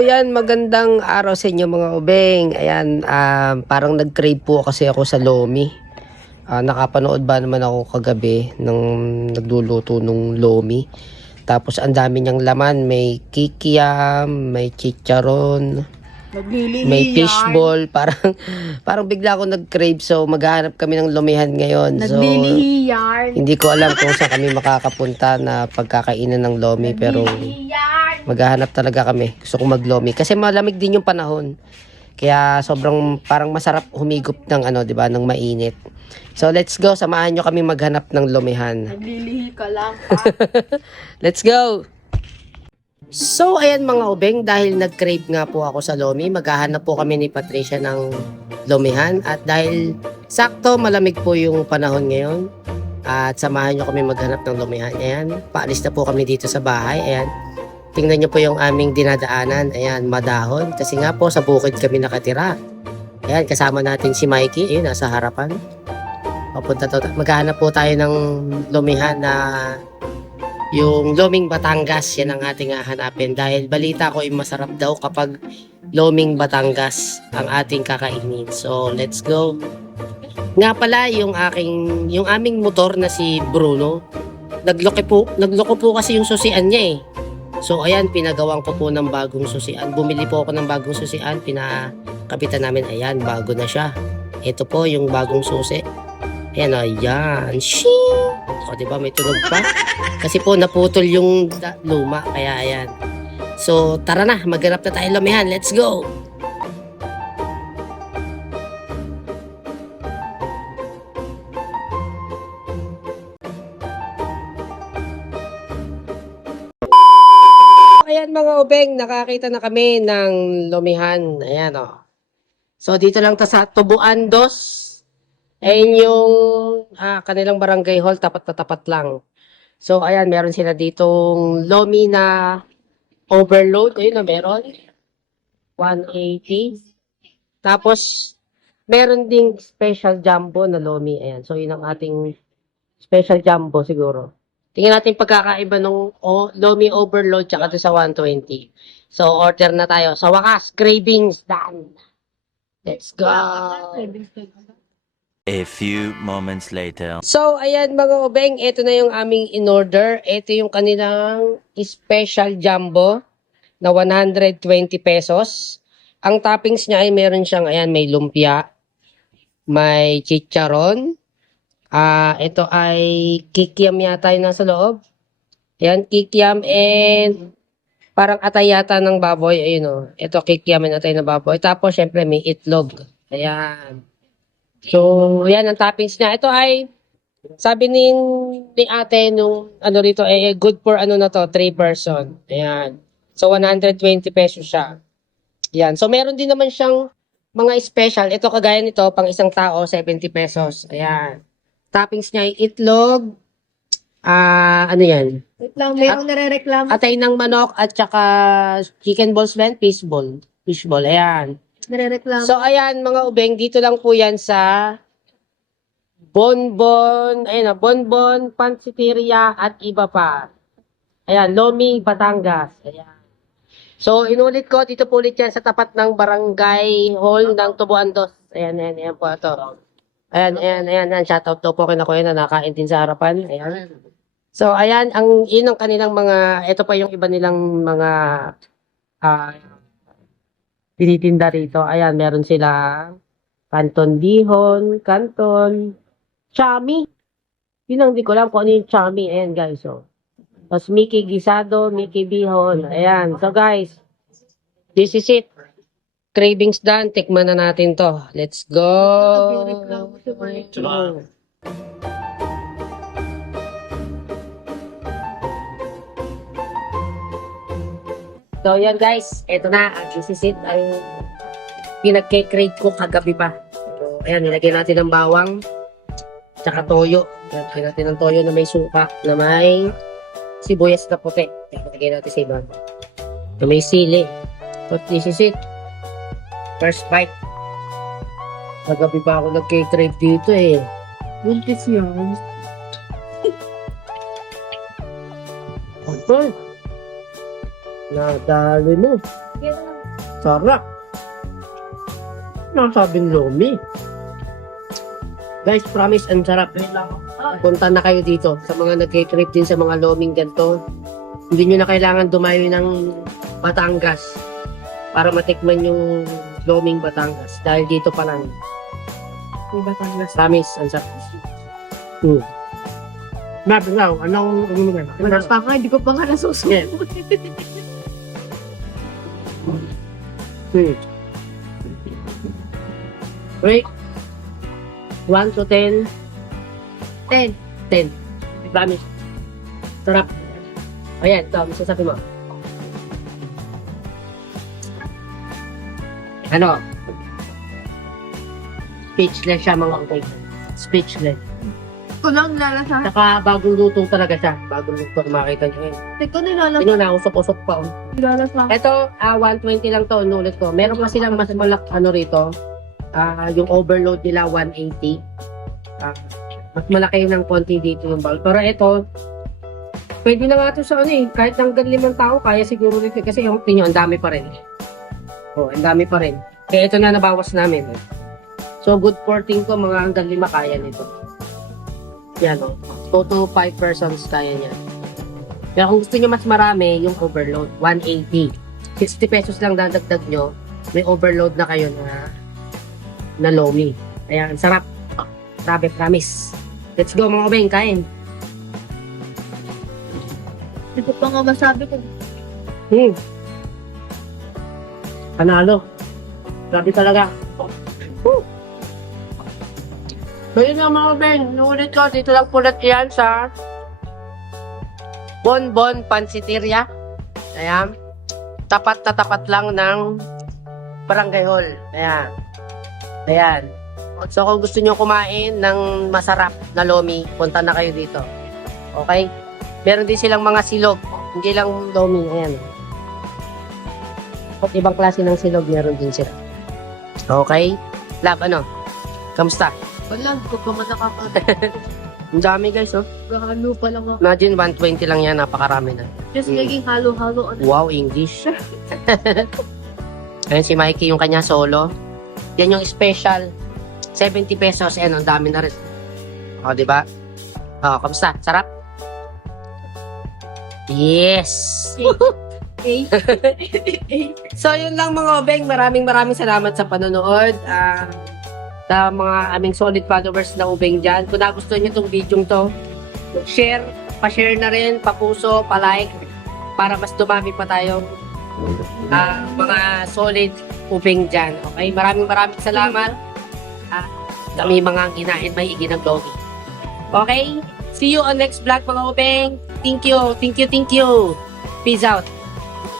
yan, magandang araw sa inyo mga ubeng. Ayan, parang nag-crave po kasi ako sa lomi. Nakapanood ba naman ako kagabi ng nagluluto ng lomi. Tapos ang dami niyang laman, may kikiam, may chicharon, may fishball. Parang bigla ako nag-crave, so maghahanap kami ng lomihan ngayon. So hindi ko alam kung saan kami makakapunta na pagkakainan ng lomi, pero maghahanap talaga kami. Gusto kong maglomi kasi malamig din yung panahon. Kaya sobrang parang masarap humigop ng 'di ba, ng mainit. So let's go, samahan nyo kami maghanap ng lomihan. Naglilihi ka lang. Let's go. So ayan mga ubeng, dahil nag-crave nga po ako sa lomi, maghahanap po kami ni Patricia ng lomihan. At dahil sakto malamig po yung panahon ngayon, at samahan nyo kami maghanap ng lomihan. Ayan, paalis na po kami dito sa bahay. Ayan, tingnan nyo po yung aming dinadaanan. Ayan, madahon. Kasi nga po sa bukid kami nakatira. Ayan, kasama natin si Mikey. Ayun, nasa harapan. Maghahanap po tayo ng lomihan na yung loming Batangas. Yan ang ating hahanapin. Dahil balita ko ay masarap daw kapag loming Batangas ang ating kakainin. So, let's go. Nga pala, yung aming motor na si Bruno, nagloko po kasi yung susian niya eh. So ayan, pinagawang ko po ng bagong susian. Bumili po ako ng bagong susian, pinakabitan namin. Ayan, bago na siya. Ito po yung bagong susi. Ayan, ayan. Shing! O, diba, may tunog pa? Kasi po naputol yung luma, kaya ayan. So tara na, maghanap na tayo lomihan. Let's go! Ayan mga ubeng, nakakita na kami ng lomihan. Ayan So dito lang ta sa Tubuan Dos. Ayan yung kanilang barangay hall, tapat na tapat lang. So ayan, meron sila ditong lomi na overload. Ayun na meron. 180. Tapos meron ding special jumbo na lomi. Ayan, so yun ang ating special jumbo siguro. Tingnan natin pagkakaiba ng lomi overload tsaka sa 120. So, order na tayo. Sa wakas, cravings done. Let's go! A few moments later. So, ayan mga ubeng, ito na yung aming in-order. Ito yung kanilang special jumbo na 120 pesos. Ang toppings niya ay meron siyang, ayan, may lumpia, may chicharon, ito ay kikiam yata yung nasa loob. Ayan, kikiam and parang atay yata ng baboy. Ayun ito kikiam and atay ng baboy. Tapos, syempre, may itlog. Ayan. So, ayan ang toppings niya. Ito ay, sabi ni ate nung rito, good for na to, 3 person. Ayan. So, 120 pesos siya. Ayan. So, meron din naman siyang mga special. Ito kagaya nito, pang isang tao, 70 pesos. Ayan. Toppings niya ay itlog, ano yan? Wait lang, mayroong nare-reklamo. Atay ng manok at saka chicken balls ba yan? Fishball. Fishball, ayan. Nare-reklamo. So, ayan mga ubeng, dito lang po yan sa Bonbon, ayan Bonbon, Pansiteria at iba pa. Ayan, Lomi, Batangas. Ayan. So, inulit ko, dito po ulit yan sa tapat ng barangay hall ng Tubuan Dos. Ayan po ito. Ayan. Shoutout daw po kina Kuya na nakain din sa harapan. Ayan. So, ayan, yun ang kanilang ito pa yung iba nilang mga tinitinda rito. Ayan, meron sila Canton Bihon, Canton, Chami. Yun ang di ko alam kung ano yung Chami. Ayan, guys, Tapos Mickey Gisado, Mickey Bihon. Ayan. So, guys, this is it. Cravings done. Tikman na natin to. Let's go. So, yan guys. Ito na. This is it. Ang pinag-crave ko kagabi pa. So, ayan. Nilagyan natin ng bawang. Tsaka toyo. Nilagyan natin ng toyo na may suka. Na may sibuyas na puti. Nilagyan natin sa iba. Na may sili. So, this is it. First bite. Kagabi pa ako nag-crave dito eh. Buntis yun. Okay. Nadali mo. Kaya Sarap. Nasabing lomi. Guys, promise, ang sarap. Punta na kayo dito sa mga nag-trip din sa mga loming ganito. Hindi nyo na kailangan dumayo ng Batangas para matikman yung loming Batangas. Dahil dito pa lang. May Batangas. Promise, ang sarap. Map, ikaw, anong Wala pa nga, hindi ko pa nga nasusunod. Wait. 1 to 10. 10. 10. Promise. Sarap. Ayan, ito, masasabi mo. Ano? Speechless siya mga kapatid. Speechless. Kulang lalasa. Saka bagong luto talaga siya. Bagong luto, makita niyo yun. Teko nilalasa. Ino na, usok-usok pa. Oh. Nilalasa. Ito, 120 lang to, nulit ko. Meron pa silang mas malak, rito. Yung overload nila, 180. Mas malaki ng konti dito yung bowl. Pero ito, pwede na nga ito sa kahit hanggang 5 tao, kaya siguro nito. Kasi yung tinyo, ang dami pa rin. Ang dami pa rin. Kaya ito na nabawas namin. So, good for team ko, mga hanggang 5 kaya nito. Yan, total 5 persons kaya niya. Pero kung gusto niyo mas marami, yung overload, 180. 60 pesos lang dadagdag nyo, may overload na kayo na lomi. Ayan, ang sarap. Grabe, promise. Let's go mga obeng, kain. Hindi ko pa nga masabi kung Panalo. Grabe talaga. So yun nga mga obeng, nuulit ko, dito lang pulat yan sa Bonbon Pansiteria. Ayan. Tapat na tapat lang ng Barangay Hall. Ayan. Ayan. So kung gusto nyo kumain ng masarap na lomi, punta na kayo dito. Okay? Meron din silang mga silog. Hindi lang lomi. Ayan. At ibang klase ng silog, meron din sila. Okay? Lab, ano? Kamusta? wala, hindi ko pa man nakakatawa. Ang dami guys, oh. Halo pa lang ako. Imagine, 120 lang yan. Napakarami na. Just naging halo-halo. Wow, English. Ayan si Mikey, yung kanya solo. Yan yung special. 70 pesos. Ayan, ang dami na rin. O, diba? O, kamusta? Sarap? Yes! So, yun lang mga obeng. Maraming salamat sa panonood. Sa mga aming solid followers na ubeng dyan. Kung nagustuhan nyo itong video to, share, pa-share na rin, pa-puso, pa-like, para mas dumami pa tayong mga solid ubeng dyan. Okay? Maraming salamat. Kami mga ginain may iginaglogi. Okay? See you on next vlog mga ubeng. Thank you. Peace out.